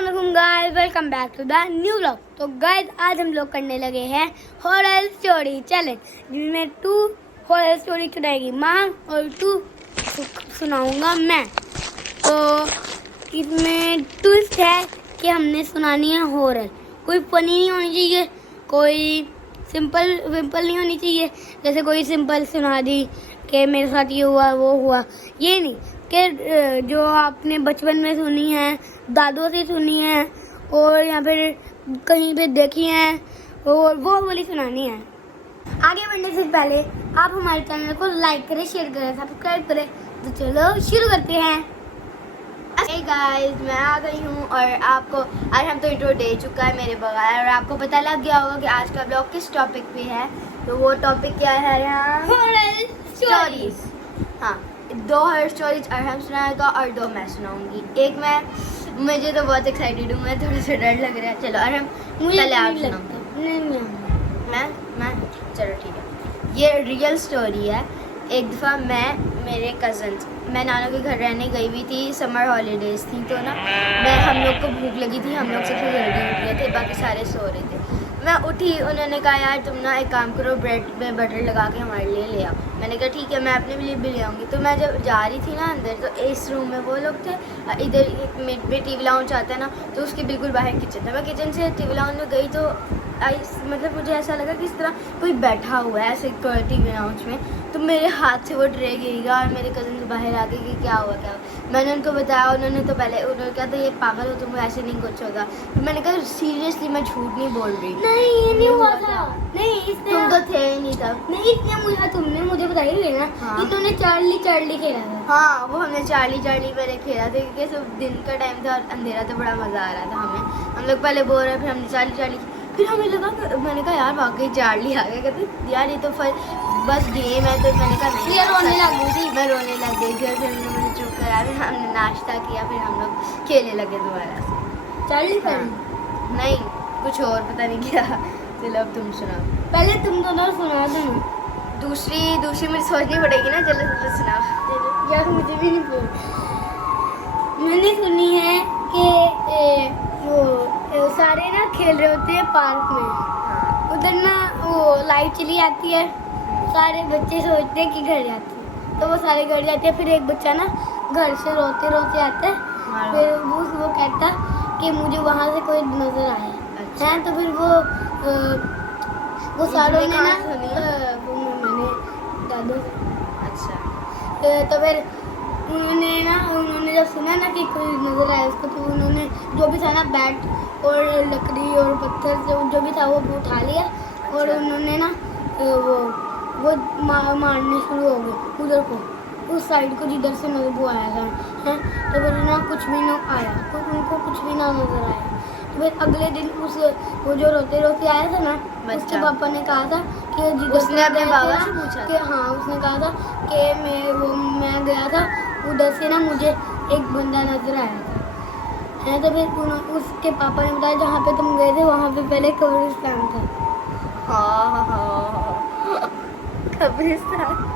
अस्सलाम guys, welcome back to the new vlog. तो guys आज हम लोग करने लगे हैं हॉरर स्टोरी चैलेंज, जिसमें 2 हॉरर स्टोरी सुनाएगी माँ और 2 सुनाऊंगा मैं। तो इसमें ट्विस्ट है कि हमने सुनानी है हॉरर। कोई फनी नहीं होनी चाहिए, कोई सिंपल नहीं होनी चाहिए। जैसे कोई सिंपल सुना दी कि मेरे साथ ये हुआ वो हुआ, ये नहीं कि जो आपने बचपन में सुनी है, दादों से सुनी है और या फिर कहीं पे देखी है और वो वाली सुनानी है। आगे बढ़ने से पहले आप हमारे चैनल को लाइक करें, शेयर करें, सब्सक्राइब करें। तो चलो शुरू करते हैं। Hey guys, मैं आ गई हूँ और आपको आज हम तो इंट्रो दे चुका है मेरे बगैर, और आपको पता लग गया होगा कि आज का ब्लॉग किस टॉपिक पे है। तो वो टॉपिक क्या है यहाँ? Horror stories. हाँ, 2 हॉरर स्टोरीज अरहम सुनाएगा और 2 मैं सुनाऊंगी। एक मुझे तो बहुत एक्साइटेड हूँ, मैं थोड़ा सा डर लग रहा है। चलो अरहम पहले आप सुनाओ। मैं चलो ठीक है। ये रियल स्टोरी है। एक दफ़ा मेरे कज़न्स, मैं नाना के घर रहने गई हुई थी, समर हॉलीडेज़ थी। तो ना हम लोग को भूख लगी थी, हम लोग सबसे जल्दी उठ गए थे, बाकी सारे सो रहे थे। मैं उठी, उन्होंने कहा यार तुम ना एक काम करो, ब्रेड में बटर लगा के हमारे लिए ले आओ। मैंने कहा ठीक है, मैं अपने लिए भी ले आऊँगी। तो मैं जब जा रही थी ना अंदर, तो इस रूम में वो लोग थे, इधर एक में टीवी लाउंज आता है ना, तो उसके बिल्कुल बाहर किचन था। मैं किचन से टीवी लाउंज में गई तो मतलब मुझे ऐसा लगा कि इस तरह कोई बैठा हुआ है ऐसे टीवी लाउंज में। तो मेरे हाथ से वो ट्रे गिर गया और मेरे कज़न बाहर आ गए कि क्या हुआ। मैंने उनको बताया, उन्होंने कहा था ये पागल हो तुम, ऐसे नहीं कुछ होगा। तो मैंने कहा सीरियसली मैं झूठ नहीं बोल रही। नहीं ये नहीं हुआ था। नहीं तुम तो थे ही नहीं तब। नहीं इसने तुमने मुझे बताई हुई ना। हाँ। इन्होंने चार्ली खेला था। हाँ, वो हमने चार्ली पहले खेला था, क्योंकि सब दिन का टाइम था और अंधेरा तो बड़ा मज़ा आ रहा था हमें। हम लोग पहले बोल रहे, फिर हमने चार्ली फिर हमें लगा, मैंने कहा यार वाकई चार्ली आ गया। कहते यार ये तो बस गेम है। तो मैंने कहा नहीं, रोने लग गई थी। मैं रोने लग गई थी और फिर मुझे चुप करा, फिर हमने नाश्ता किया, फिर हम लोग खेलने लगे दोबारा से। चार्ली नहीं कुछ और पता नहीं क्या। चलो अब तुम सुनाओ। पहले तुम दोनों सुना दो ना। दूसरी मुझे सोचनी पड़ेगी ना। चलो तुम सुनाओ। यार मुझे भी नहीं पता। मैंने सुनी है कि वो सारे ना खेल रहे होते हैं पार्क में। उधर ना वो लाइट चली जाती है, सारे बच्चे सोचते हैं कि घर जाते हैं, तो वो सारे घर जाते हैं। फिर एक बच्चा ना घर से रोते आता है। फिर वो कहता कि मुझे वहाँ से कोई नजर आया। अच्छा। है तो फिर वो सारों ने ना मैंने दादू से। अच्छा। तो फिर उन्होंने जब सुना ना कि कोई नजर आया उसको, तो उन्होंने जो भी था ना बैट और लकड़ी और पत्थर से जो भी था वो उठा लिया। अच्छा। और उन्होंने ना वो मारने शुरू हो गए उधर को, उस साइड को जिधर से वो आया था। है तो फिर ना कुछ भी ना आया, उनको कुछ भी ना नजर आया। तो फिर अगले दिन वो जो रोते आया था ना, उसके पापा ने कहा था कि जिधर उसने अपने बाबा से पूछा कि हाँ, उसने कहा था कि मैं गया था उधर से ना, मुझे एक बंदा नजर आया था। है तो फिर उसके पापा ने बताया जहाँ पे तुम गए थे वहाँ पे पहले कब्रिस्तान था। हाँ कब्रिस्तान।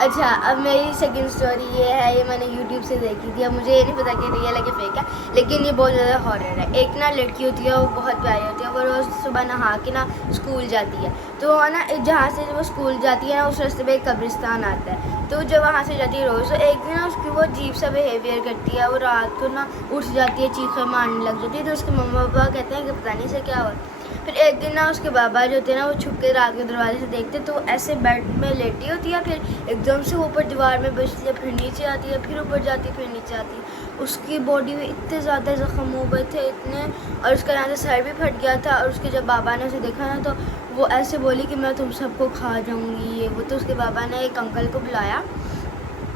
अच्छा, अब मेरी सेकंड स्टोरी ये है। ये मैंने YouTube से देखी थी। अब मुझे ये नहीं पता कि रियल है कि फेक है, लेकिन ये बहुत ज़्यादा हॉरर है। एक ना लड़की होती है, वो बहुत प्यारी होती है। वो रोज़ सुबह नहा के ना स्कूल जाती है। तो वो ना जहाँ से वो स्कूल जाती है ना, उस रास्ते पे एक कब्रिस्तान आता है। तो जब वहाँ से जाती है रोज़, तो एक दिन ना उसकी वो अजीब सा बिहेवियर करती है। वो रात को ना उठ जाती है, चीखें मारने लग जाती है। तो उसके मम्मा पापा कहते हैं कि पता नहीं से क्या हुआ। फिर एक दिन ना उसके बाबा जो होते हैं ना, वो छुप के रात के दरवाजे से देखते, तो ऐसे बेड में लेटी होती है। फिर एकदम से ऊपर दीवार में बजती है, फिर नीचे आती है, फिर ऊपर जाती है, फिर नीचे आती है। उसकी बॉडी में इतने ज़्यादा ज़ख्म हो गए थे, इतने, और उसका यहाँ से सर भी फट गया था। और उसके जब बाबा ने उसे देखा ना, तो वो ऐसे बोली कि मैं तुम सबको खा जाऊँगी ये वो। तो उसके बाबा ने एक अंकल को बुलाया।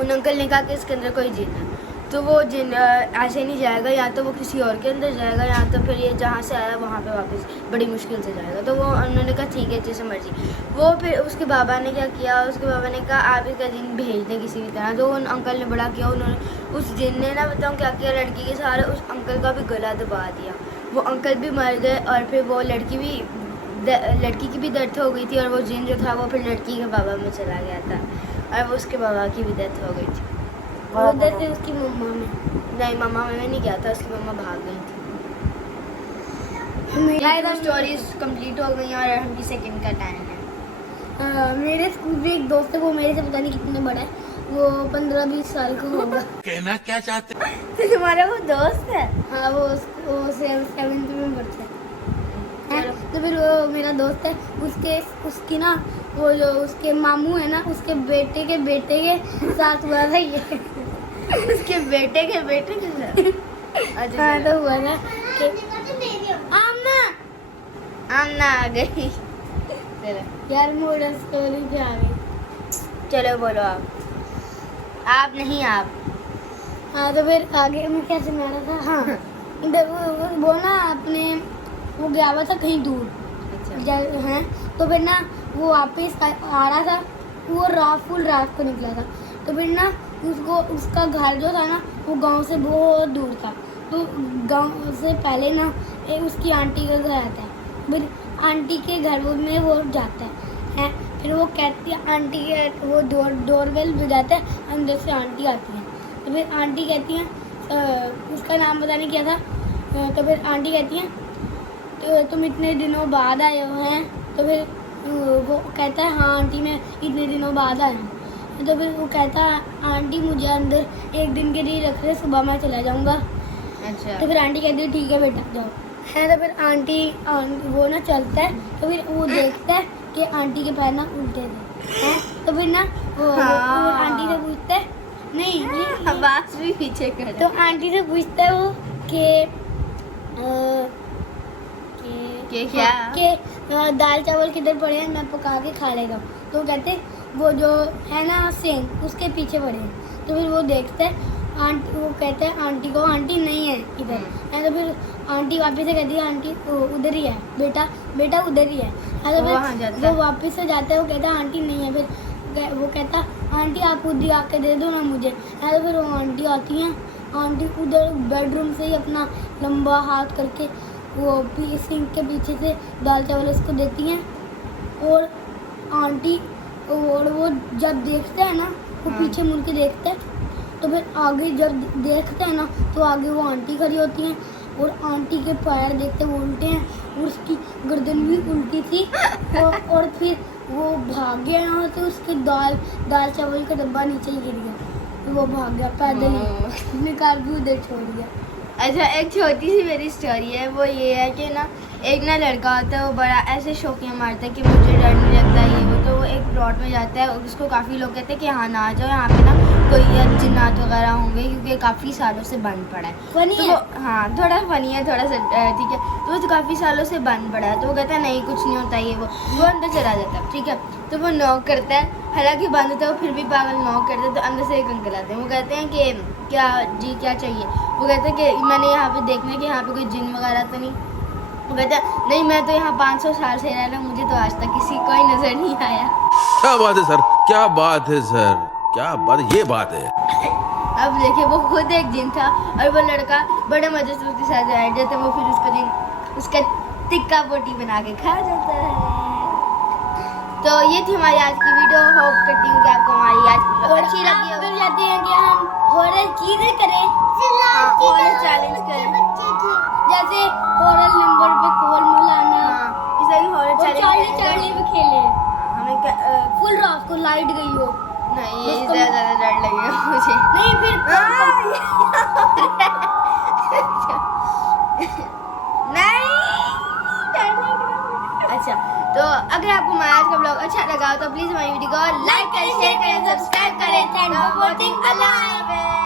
उन अंकल ने कहा कि इसके अंदर कोई जिन है। तो वो जिन ऐसे नहीं जाएगा, या तो वो किसी और के अंदर जाएगा, या तो फिर ये जहाँ से आया वहाँ पे वापस बड़ी मुश्किल से जाएगा। तो वो उन्होंने कहा ठीक है जैसे मर्जी। वो फिर उसके बाबा ने क्या किया, उसके बाबा ने कहा आप इसका जिन भेज दें किसी भी तरह। तो उन अंकल ने बड़ा किया, उन्होंने उस जिन ने ना बताऊँ क्या किया, लड़की के सहारे उस अंकल का भी गला दबा दिया। वो अंकल भी मर गए और फिर वो लड़की की भी डेथ हो गई थी। और वो जिन जो था वो फिर लड़की के बाबा में चला गया था और वो उसके बाबा की भी डेथ हो गई थी। उधर से उसकी मम्मा में। नहीं, मम्मा में नहीं गया था, उसकी मम्मा भाग गई थी। मेरा स्टोरीज कंप्लीट हो गई और हम की सेकंड का टाइम है। मेरे स्कूल में एक दोस्त है, वो मेरे से पता नहीं कितने बड़ा है, वो 15-20 साल का होगा। कहना क्या चाहते हैं? तो तुम्हारा वो दोस्त है? हाँ, वो 7th में पढ़ता है। तो फिर वो मेरा दोस्त है, उसकी ना वो जो उसके मामू है ना, उसके बेटे के साथ हुआ था ये। उसके बेटे के साथ? अच्छा, हाँ, तो हुआ था कि आमना आ गई। चलो यार मोरल स्टोरी पे आ गई। चलो बोलो आप नहीं आप। हाँ, तो फिर आगे मैं क्या सुना रहा था। हाँ, इधर वो ना अपने वो गया हुआ था कहीं दूर। अच्छा। हैं, तो फिर ना वो वापस आ रहा था, वो फुल रात को निकला था। तो फिर ना उसका घर जो था ना, वो गांव से बहुत दूर था। तो गांव से पहले ना उसकी आंटी का घर आता है। फिर आंटी के घर में वो जाता है, फिर वो कहती है आंटी के, वो डोरबेल बजाता है, अंदर से आंटी आती है। तो फिर आंटी कहती हैं, उसका नाम पता नहीं क्या था। तो फिर आंटी कहती हैं तो तुम इतने दिनों बाद आए हो हैं। तो फिर वो कहता है हाँ आंटी, मैं इतने दिनों बाद आया हूँ। तो फिर वो कहता है आंटी मुझे अंदर एक दिन के लिए रख रहे, सुबह मैं चला जाऊँगा। अच्छा। तो फिर आंटी कहती है ठीक है बेटा जाओ। है, तो फिर आंटी वो ना चलता है, तो फिर वो देखता है कि आंटी के पैर ना उल्टे थे हैं। तो फिर ना वो आंटी से पूछता है, नहीं आवाज भी पीछे कर। तो आंटी से पूछता है वो कि क्या कि दाल चावल किधर पड़े हैं, मैं पका के खा लेगा। तो कहते वो जो है ना सेम उसके पीछे पड़े हैं। तो फिर वो देखता है आंटी, वो कहता है आंटी को आंटी नहीं है इधर है। तो फिर आंटी वापस से कहती है आंटी उधर ही है बेटा उधर ही है। तो फिर वो वापस से जाता है, वो कहता है आंटी नहीं है। फिर वो कहता आंटी आप खुद ही आके दे दो ना मुझे। तो फिर वो आंटी आती हैं, आंटी उधर बेडरूम से ही अपना लंबा हाथ करके वो सिंक के पीछे से दाल चावल उसको देती हैं। और आंटी और वो जब देखता है ना, वो पीछे मुड़ के देखता है। तो फिर आगे जब देखते हैं ना, तो आगे वो आंटी खड़ी होती हैं और आंटी के पैर देखते वो उल्टे हैं और उसकी गर्दन भी उल्टी थी। और फिर वो भाग गया ना, तो उसके दाल चावल का डब्बा नीचे ही गिर गया। तो वो भाग गया पैदल ही, अपने कार भी उधर छोड़ दिया। अच्छा, एक छोटी सी मेरी स्टोरी है। वो ये है कि ना एक ना लड़का होता है, वो बड़ा ऐसे शौकिया मारता है कि मुझे डर नहीं लगता ये वो। तो वो एक प्लॉट में जाता है और उसको काफ़ी लोग कहते हैं कि हाँ ना आ जाओ, यहाँ पे ना कोई जिन्नात वगैरह होंगे, क्योंकि काफ़ी सालों से बंद पड़ा है। फनी तो है। हाँ, थोड़ा फनी है, थोड़ा सा ठीक है। तो वो तो काफ़ी सालों से बंद पड़ा है। तो वो कहता है नहीं कुछ नहीं होता ये वो अंदर चला जाता है। ठीक है, तो वो नॉक करता है, हालांकि बंद होता है, वो फिर भी पागल नॉक करता है। तो अंदर से एक अंकल आते हैं, वो कहते हैं कि क्या जी क्या चाहिए। वो कहते हैं कि मैंने यहाँ पे देखना है कि यहाँ पे कोई जिन वगैरह तो नहीं। वो कहता है नहीं मैं तो यहाँ 500 साल से रह रहा हूँ, मुझे तो आज तक किसी कोई नजर नहीं आया। क्या बात है सर, क्या बात है सर, क्या बात, ये बात है। अब देखिए वो खुद एक जिन था और वो लड़का बड़े मजे से उसके साथ बैठ जाता है। वो फिर उसका जिन उसका टिक्का बोटी बना के खा जाता है। तो ये थी हमारी आज की वीडियो। होप करती हूँ कि आपको हमारी आज की वीडियो अच्छी लगी आप होगी। लोग चाहते हैं कि हम हॉरर चीजें करें, हॉरर चैलेंज करें, जैसे हॉरर नंबर पे कॉल मिलाना, इसे भी हॉरर और चैलेंज चार्ली भी खेले। हमें फुल रात को लाइट गई हो, नहीं ये ज्यादा डर लगेगा मुझे। नहीं फिर नहीं अच्छा, तो अगर आपको हमारा आज का ब्लॉग अच्छा लगा तो प्लीज हमारी वीडियो को लाइक करें, शेयर करें, सब्सक्राइब करें। Thanks for watching. अल्लाह हाफ़िज़।